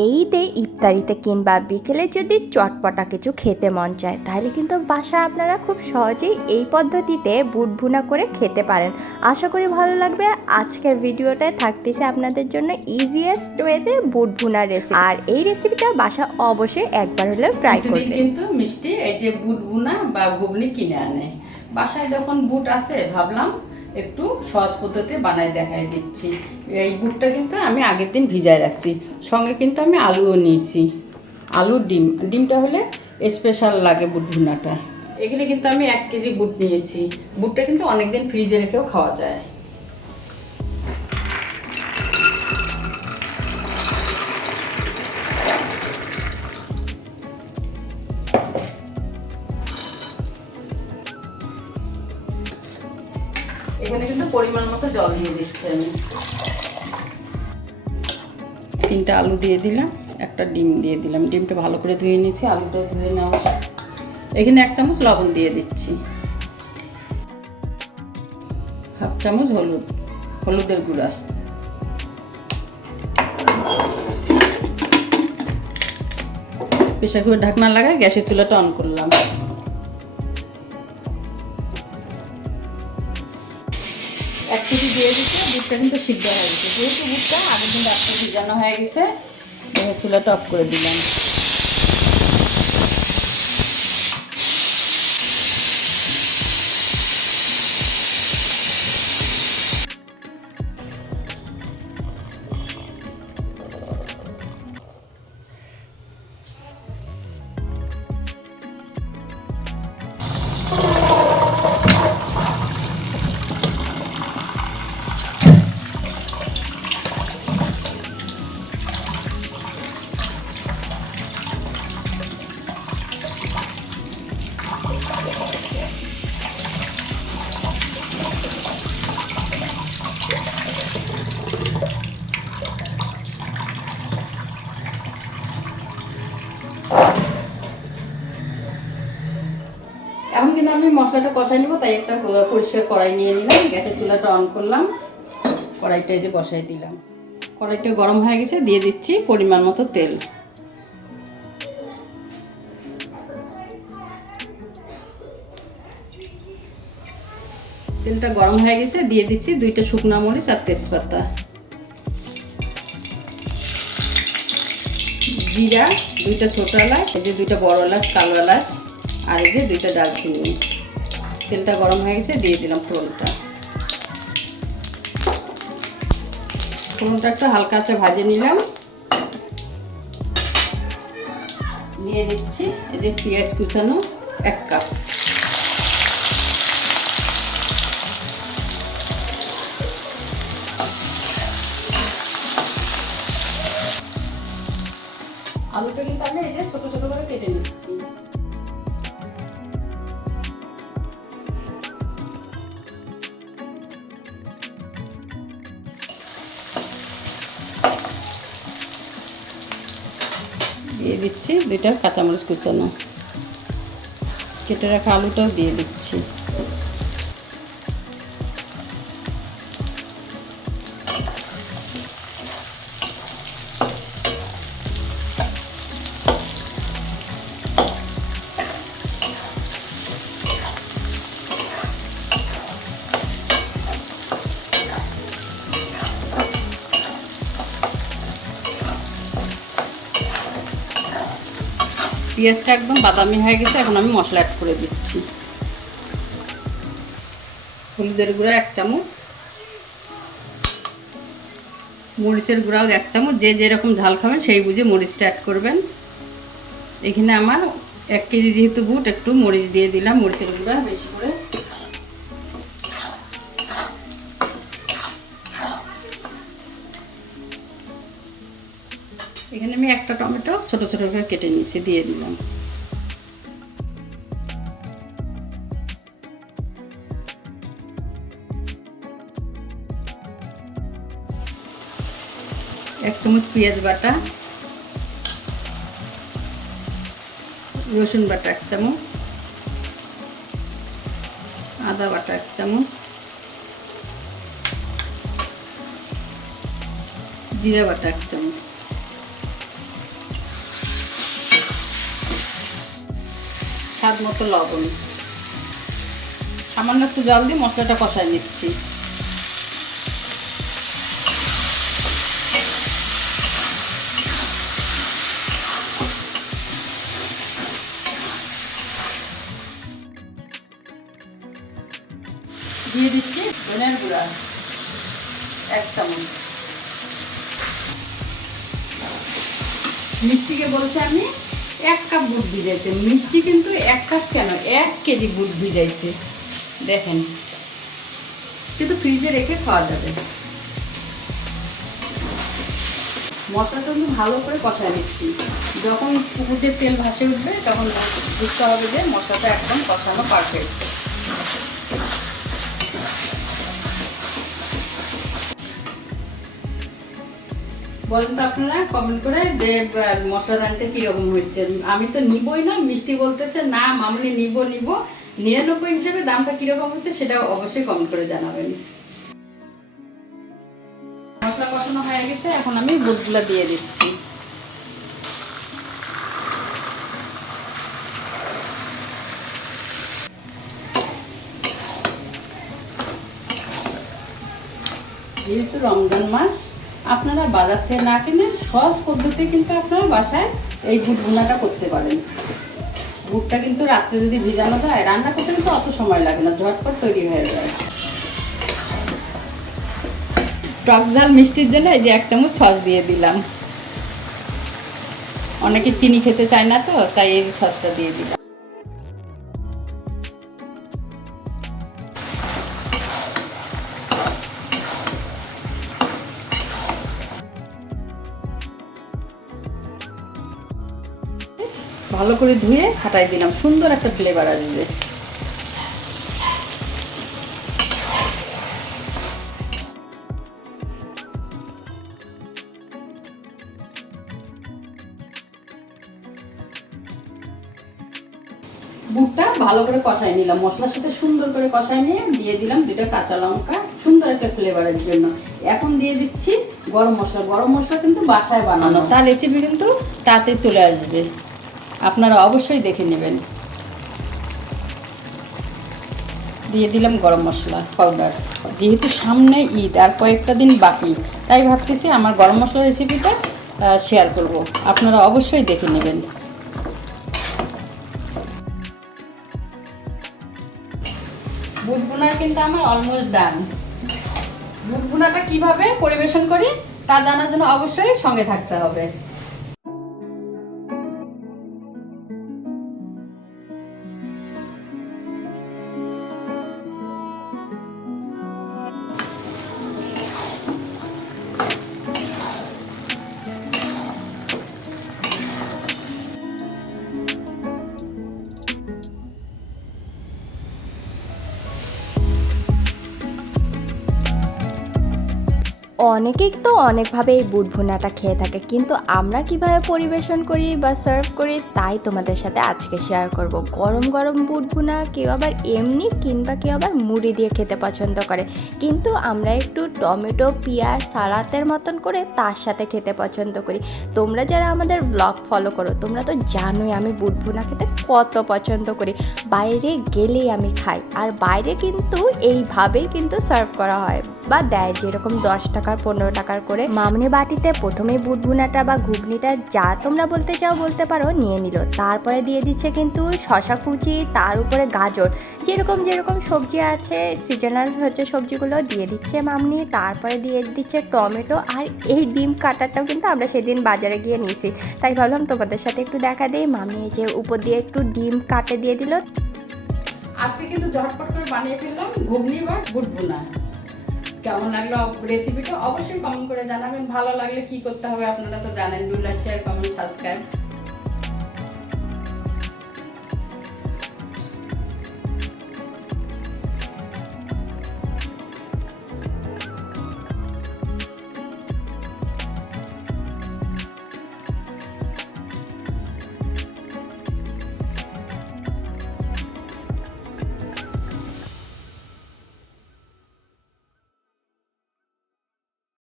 এই ঈদে ইফতারিতে কিংবা বিকেলে যদি চটপটা কিছু খেতে মন চায় তাহলে কিন্তু বাসা আপনারা খুব সহজেই এই পদ্ধতিতে বুট ভুনা করে খেতে পারেন। আশা করি ভালো লাগবে। আজকের ভিডিওটায় থাকতেছে আপনাদের জন্য ইজিয়েস্ট ওয়েতে বুট ভুনার রেসিপি আর এই রেসিপিটা বাসা অবশ্যই একবার হলেও ট্রাই করবে কিন্তু মিষ্টি এই যে বুট বুনা বা ঘুগনি কিনে আনে। বাসায় যখন বুট আছে ভাবলাম একটু সহজ পদ্ধতি বানায় দেখাই দিচ্ছি। এই বুটটা কিন্তু আমি আগের দিন ভিজায় রাখছি। সঙ্গে কিন্তু আমি আলুও নিয়েছি। আলুর ডিম। ডিমটা হলে স্পেশাল লাগে বুট ভুনাটা এখানে কিন্তু আমি এক কেজি বুট নিয়েছি। বুটটা কিন্তু অনেকদিন ফ্রিজে রেখেও খাওয়া যায়। মতো জল দিয়ে দিচ্ছি আমি। তিনটা আলু দিয়ে দিলাম, একটা ডিম দিয়ে দিলাম। ডিমটা ভালো করে ধুয়ে নিয়েছি আলুটাও ধুয়ে নেওয়া এখানে এক চামচ লবণ দিয়ে দিচ্ছি। হাফ চামচ হলুদ, হলুদের গুঁড়া। প্রেশার কুকার ঢাকনা লাগায় গ্যাসের চুলাটা অন করলাম। দিয়ে দিচ্ছে বুটটা কিন্তু সিদ্ধ হয়ে গেছে। যেহেতু বুটটা আগে কিন্তু একটা ভিজানো হয়ে গেছে, এবার চুলাটা করে দিলাম। আমি মশলাটা কষাই নেব, তাই একটা পরিষ্কার কড়াই নিয়ে নিলাম। গ্যাসের চুলাটা অন করলাম। কড়াইটা এই যে বসাই দিলাম। কড়াইটা গরম হয়ে গেছে, দিয়ে দিচ্ছি পরিমাণ মতো তেল। তেলটা গরম হয়ে গেছে, দিয়ে দিচ্ছি দুইটা শুকনো মরিচ আর তেজপাতা। জিরা, দুইটা ছোটো এলাচ, এই যে দুইটা বড় এলাচ, কালো এলাচ। আর এই যে দুইটা দারচিনি তেলটা গরম হয়ে গেছে, দিয়ে দিলাম ফোড়নটা। ফোড়নটা একটু হালকা আছে ভাজে নিলাম। নিয়ে দিচ্ছি এই যে পেঁয়াজ কুচানো এক কাপ। আলুটা কিন্তু আমি এই যে ছোট ছোট করে কেটে নিচ্ছি। দিয়ে দিচ্ছি দুইটা কাঁচামরিচ কুচানো। কেটে রাখা আলুটাও দিয়ে দিচ্ছি। পেঁয়াজটা একদম বাদামি হয়ে গেছে, এখন আমি মশলা অ্যাড করে দিচ্ছি। হলুদের গুঁড়া এক চামচ, মরিচের গুঁড়াও এক চামচ, যে যেরকম ঝাল খাবেন সেই বুঝে মরিচটা অ্যাড করবেন। এখানে আমার এক কেজি যেহেতু বুট, একটু মরিচ দিয়ে দিলাম, মরিচের গুঁড়া বেশি করে এখানে আমি একটা টমেটো ছোট ছোট করে কেটে নিয়েছি, দিয়ে দিলাম। এক চামচ পেঁয়াজ বাটা, রসুন বাটা এক চামচ, আদা বাটা এক চামচ, জিরা বাটা এক চামচ। স্বাদ মতো লবণ। সামান্য একটু জল দিয়ে মশলাটা কষায় নিচ্ছি। দিয়ে দিচ্ছি ধনের গুঁড়া, এক চামচ। মিষ্টিকে বলছে আমি এক কাপ বুট ভিজাইছে। মিষ্টি কিন্তু এক কাপ কেন? এক কেজি বুট ভিজাইছে। দেখেন। কিন্তু ফ্রিজে রেখে খাওয়া যাবে। মশলাটা কিন্তু ভালো করে কষায় নিচ্ছি। যখন পুকুরের তেল ভাসে উঠবে, তখন বুঝতে হবে যে মশলাটা একদম কষানো পারফেক্ট বলেন তো আপনারা কমেন্ট করে যে মশলা দানটা কীরকম হয়েছে। আমি তো নিবই না, মিষ্টি বলতেছে, না মামনি নিব নিব। নিরানব্বই হিসেবে দামটা কীরকম হচ্ছে সেটা অবশ্যই কমেন্ট করে জানাবেন। মশলা কষানো হয়ে গেছে, এখন আমি বুটগুলো দিয়ে দিচ্ছি। যেহেতু রমজান মাস আপনারা বাজার থেকে না কিনে সহজ পদ্ধতি কিন্তু আপনারা বাসায় এই ভুনাটা করতে পারেন। বুটটা কিন্তু রাত্রে যদি ভিজানো যায়, রান্না করতে কিন্তু অত সময় লাগে না, ঝটপট তৈরি হয়ে যায়। টক ঝাল মিষ্টির জন্য এই যে এক চামচ সস দিয়ে দিলাম। অনেকে চিনি খেতে চায় না তো, তাই এই যে সসটা দিয়ে দিলাম। ভালো করে ধুয়ে ফাটাই দিলাম। সুন্দর একটা ফ্লেভার আসবে। বুটটা ভালো করে কষাই নিলাম। মশলার সাথে সুন্দর করে কষাই নিয়ে দিয়ে দিলাম দুটো কাঁচা লঙ্কা। সুন্দর একটা ফ্লেভারের জন্য। এখন দিয়ে দিচ্ছি গরম মশলা। গরম মশলা কিন্তু বাসায় বানানো। তার রেসিপি কিন্তু তাতে চলে আসবে। আপনারা অবশ্যই দেখে নেবেন। দিয়ে দিলাম গরম মশলা পাউডার যেহেতু সামনে ঈদ আর কয়েকটা দিন বাকি, তাই ভাবতেছি আমার গরম মশলা রেসিপিটা শেয়ার করব। আপনারা অবশ্যই দেখে নেবেন। বুট বোনার কিন্তু আমার অলমোস্ট ডান বুট বোনাটা কীভাবে পরিবেশন করি, তা জানার জন্য অবশ্যই সঙ্গে থাকতে হবে। অনেকেই তো অনেকভাবে এই বুট ভুনাটা খেয়ে থাকে, কিন্তু আমরা কীভাবে পরিবেশন করি বা সার্ভ করি তাই তোমাদের সাথে আজকে শেয়ার করব। গরম গরম বুট ভুনা কেউ আবার এমনি কিংবা কেউ আবার মুড়ি দিয়ে খেতে পছন্দ করে, কিন্তু আমরা একটু টমেটো, পেঁয়াজ, সালাতের মতন করে তার সাথে খেতে পছন্দ করি। তোমরা যারা আমাদের ব্লগ ফলো করো, তোমরা তো জানোই আমি বুট ভুনা খেতে কত পছন্দ করি। বাইরে গেলেই আমি খাই, আর বাইরে কিন্তু এইভাবেই কিন্তু সার্ভ করা হয়, বা দেয় যেরকম দশ টাকার পনেরো টাকার করে মামনি বাটিতে প্রথমে বুট ভুনাটা বা ঘুগনিটা যা তোমরা বলতে চাও বলতে পারো নিয়ে নিল। তারপরে দিয়ে দিচ্ছে কিন্তু শশা কুচি তার উপরে গাজর। যেরকম যেরকম সবজি আছে সিজনাল হচ্ছে সবজিগুলো দিয়ে দিচ্ছে মামনি তারপরে দিয়ে দিচ্ছে টমেটো আর এই ডিম কাটারটাও কিন্তু আমরা সেদিন বাজারে গিয়ে নিয়েছি। তাই ভাবলাম তোমাদের সাথে একটু দেখা দিই। মামনি যে উপর দিয়ে একটু ডিম কাটে দিয়ে দিল। আজকে কিন্তু ঝটপট করে বানিয়ে ফেললাম ঘুগনি বা বুট ভুনা কেমন লাগল রেসিপিটা অবশ্যই কমেন্ট করে জানাবেন। ভালো লাগলে কি করতে হবে আপনারা তো জানেন, ডুলার শেয়ার কমেন্ট সাবস্ক্রাইব